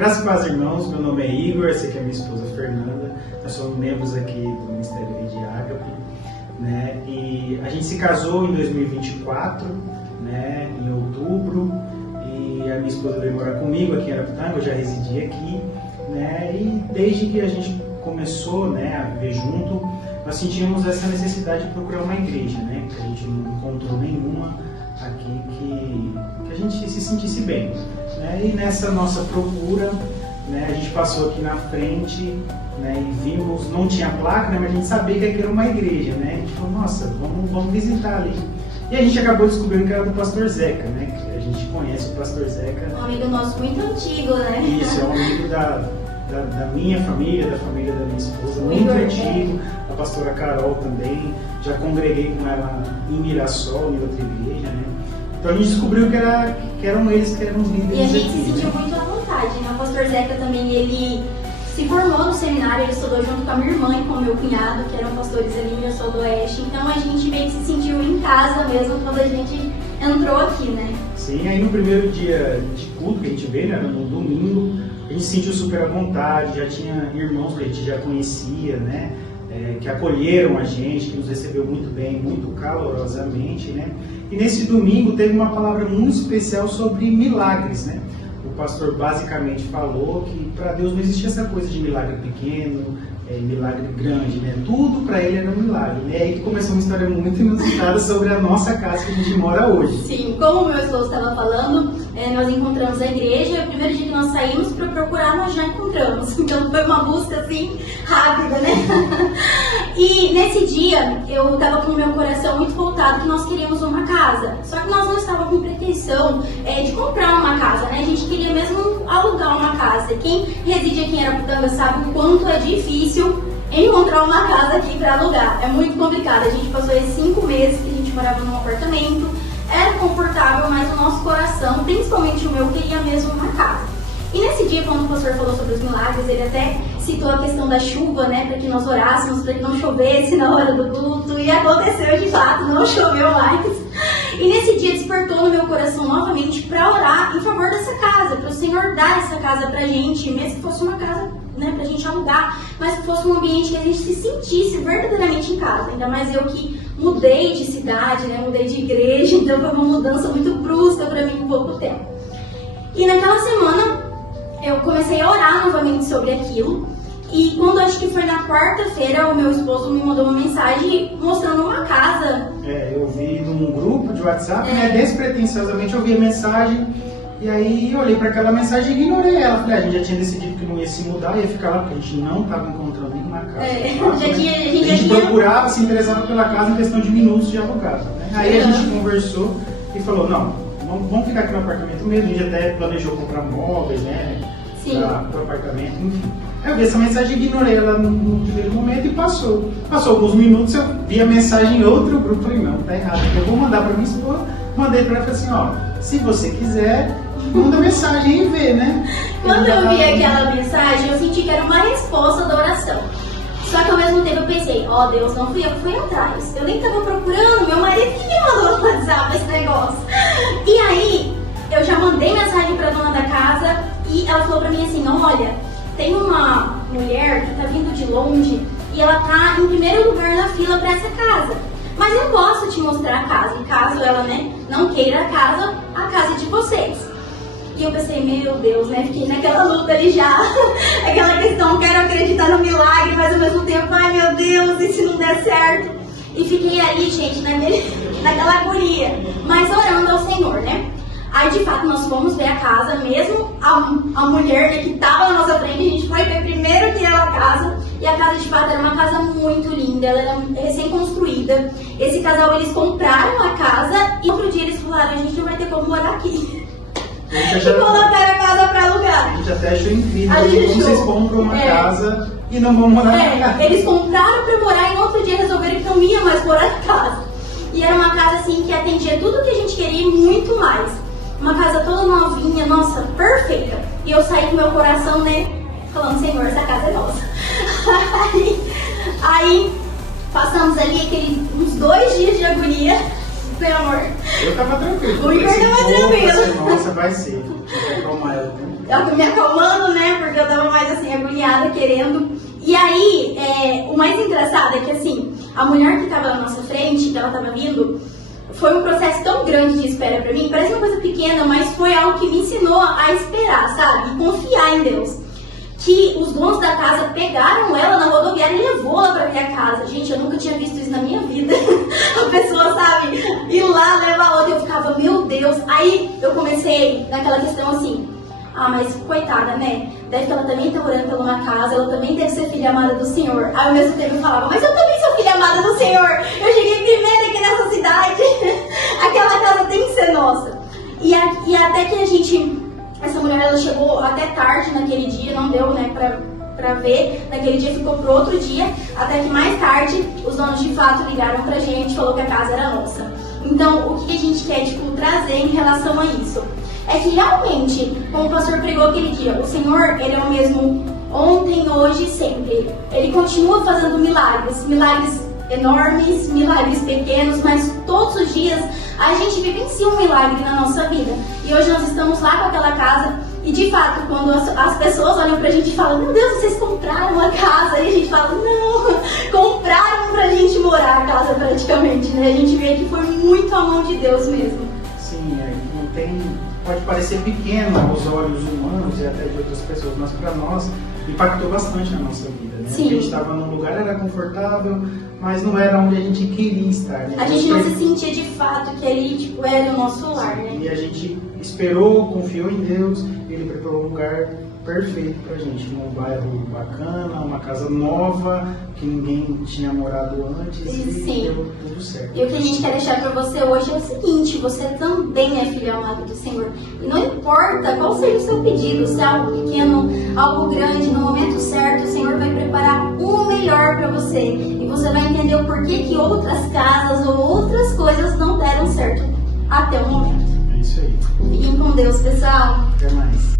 Graças e paz, irmãos, meu nome é Igor, essa aqui é a minha esposa Fernanda, nós somos membros aqui do Ministério de Ágape, né? E a gente se casou em 2024, né? Em outubro, e a minha esposa veio morar comigo aqui em Araputanga, eu já residi aqui, né? E desde que a gente começou, né, a viver junto, nós sentimos essa necessidade de procurar uma igreja, né? Que a gente não encontrou nenhuma aqui que a gente se sentisse bem, né? E nessa nossa procura, né, a gente passou aqui na frente, né, e vimos, não tinha placa, né, mas a gente sabia que aqui era uma igreja, né? A gente falou, nossa, vamos visitar ali. E a gente acabou descobrindo que era do pastor Zeca, né? Que a gente conhece o pastor Zeca. Um amigo nosso muito antigo, né? Isso, é um amigo da minha família, da família da minha esposa, muito Igor, antigo. A pastora Carol também, já congreguei com ela em Mirassol, em outra igreja, né? Então a gente descobriu que eram eles que eram os líderes. E a gente aqui, se sentiu né? muito à vontade, né? O pastor Zeca também, ele se formou no seminário, ele estudou junto com a minha irmã e com o meu cunhado, que eram pastores ali em Mirassol do Oeste. Então a gente meio que se sentiu em casa mesmo quando a gente entrou aqui, né? Sim, aí no primeiro dia de culto que a gente veio, né, no domingo, a gente se sentiu super à vontade, já tinha irmãos que a gente já conhecia, né? Que acolheram a gente, que nos recebeu muito bem, muito calorosamente, né? E nesse domingo teve uma palavra muito especial sobre milagres, né? O pastor basicamente falou que para Deus não existia essa coisa de milagre pequeno, milagre grande, né? Tudo para ele era um milagre, né? E aí que começou uma história muito inusitada sobre a nossa casa que a gente mora hoje. Sim, como o meu esposo estava falando, nós encontramos a igreja, o primeiro dia que nós saímos para procurar, nós já encontramos. Então foi uma busca assim, rápida, né? E nesse dia, eu estava com o meu coração muito voltado que nós queríamos uma casa. Só que nós não estávamos com pretensão de comprar uma casa, né? A gente queria mesmo alugar uma casa. Quem reside aqui em Araputanga sabe o quanto é difícil encontrar uma casa aqui para alugar. É muito complicado. A gente passou esses 5 meses que a gente morava num apartamento. Era confortável, mas o nosso coração, principalmente o meu, queria mesmo uma casa. E nesse dia, quando o pastor falou sobre os milagres, ele até citou a questão da chuva, né, para que nós orássemos, para que não chovesse na hora do culto, e aconteceu de fato, não choveu mais. E nesse dia despertou no meu coração novamente para orar em favor dessa casa, para o Senhor dar essa casa para a gente, mesmo que fosse uma casa, né, para a gente alugar, mas que fosse um ambiente que a gente se sentisse verdadeiramente em casa. Ainda mais eu que mudei de cidade, né, mudei de igreja, então foi uma mudança muito brusca para mim em pouco tempo. E naquela semana eu comecei a orar novamente sobre aquilo. E quando acho que foi na quarta-feira, o meu esposo me mandou uma mensagem mostrando uma casa. Eu vi num grupo de WhatsApp, né, despretensiosamente eu vi a mensagem, e aí eu olhei para aquela mensagem e ignorei ela. Falei, a gente já tinha decidido que não ia se mudar, ia ficar lá, porque a gente não estava encontrando nenhuma casa. A gente procurava, se interessava pela casa em questão de minutos de alugado, né? Aí a gente conversou e falou, não, vamos ficar aqui no apartamento mesmo. A gente até planejou comprar móveis, né, para o apartamento, enfim. Aí eu vi essa mensagem, ignorei ela no primeiro momento e passou. Passou alguns minutos, eu vi a mensagem em outro grupo, falei, não, tá errado, eu vou mandar para minha esposa. Mandei para ela e falei assim, ó, se você quiser, manda mensagem e vê, né? Quando eu vi aquela mensagem, eu senti que era uma resposta da oração. Só que ao mesmo tempo eu pensei, ó Deus, não fui eu que fui atrás. Eu nem estava procurando, meu marido que me mandou no WhatsApp esse negócio. E aí, eu já mandei mensagem para a dona da casa e ela falou para mim assim, não, olha, tem uma mulher que está vindo de longe e ela está em primeiro lugar na fila para essa casa. Mas eu posso te mostrar a casa, e caso ela, né, não queira a casa de vocês. E eu pensei, meu Deus, né, fiquei naquela luta ali já, aquela questão, quero acreditar no milagre, mas ao mesmo tempo, ai meu Deus, e se não der certo? E fiquei ali, gente, naquela agonia, mas orando ao Senhor, né? Aí, de fato, nós fomos ver a casa, mesmo a mulher, né, que estava na nossa frente, a gente foi ver primeiro que ela a casa, e a casa, de fato, era uma casa muito linda, ela era recém-construída. Esse casal, eles compraram a casa, e outro dia eles falaram, a gente não vai ter como morar aqui. E colocaram a casa para alugar. A gente até achou incrível, como vocês compram uma casa e não vão morar na casa. Eles compraram para morar, e no outro dia resolveram que não ia mais morar na casa. E era uma casa, assim, que atendia tudo que a gente queria e muito mais. Uma casa toda novinha, nossa, perfeita. E eu saí com meu coração, né, falando, Senhor, essa casa é nossa. Aí passamos ali uns 2 dias de agonia, meu amor. Eu tava tranquilo. O Igor tava tranquilo. Nossa, vai ser. Vou acalmar ela. me acalmando, né? Porque eu tava mais assim, agoniada, querendo. E aí, o mais engraçado é que assim, a mulher que tava na nossa frente, que ela tava vindo, foi um processo tão grande de espera pra mim, parece uma coisa pequena, mas foi algo que me ensinou a esperar, sabe? E confiar em Deus. Que os donos da casa pegaram ela na rodoviária e levou ela pra minha casa. Gente, eu nunca tinha visto isso na minha vida. A pessoa, sabe, ir lá, levar a outra, eu ficava, meu Deus. Aí eu comecei naquela questão assim, mas coitada, né? Deve que ela também tá orando pela uma casa, ela também deve ser filha amada do Senhor. Aí ao mesmo tempo eu falava, mas eu também sou filha amada do Senhor. Eu cheguei primeiro aqui nessa cidade. Aquela casa tem que ser nossa. E até que essa mulher, ela chegou até tarde naquele dia, não deu, né, pra ver. Naquele dia ficou pro outro dia, até que mais tarde os donos de fato ligaram pra gente, falou que a casa era nossa. Então, o que a gente quer, trazer em relação a isso? É que realmente, como o pastor pregou aquele dia, o Senhor, Ele é o mesmo ontem, hoje e sempre. Ele continua fazendo milagres enormes, milagres pequenos, mas todos os dias a gente vivencia um milagre na nossa vida. E hoje nós estamos lá com aquela casa e de fato, quando as pessoas olham pra gente e falam, meu Deus, vocês compraram uma casa, e a gente fala, não, compraram pra gente morar a casa praticamente, né? A gente vê que foi muito a mão de Deus mesmo. Sim, não tem, pode parecer pequeno aos olhos humanos e até de outras pessoas, mas para nós impactou bastante na nossa vida, né? Sim. A gente estava num lugar, era confortável, mas não era onde a gente queria estar, né? A gente não se sentia de fato que ele era o nosso lar, né? E a gente esperou, confiou em Deus, e Ele preparou um lugar perfeito pra gente, num bairro bacana, uma casa nova, que ninguém tinha morado antes. Sim. E deu tudo certo. E o que a gente quer deixar pra você hoje é o seguinte, você também é filho amado do Senhor. E não importa qual seja o seu pedido, se é algo pequeno, algo grande, no momento certo, o Senhor vai preparar o melhor pra você. E você vai entender o porquê que outras casas ou outras coisas não deram certo até o momento. É isso aí. Fiquem com Deus, pessoal. Até mais.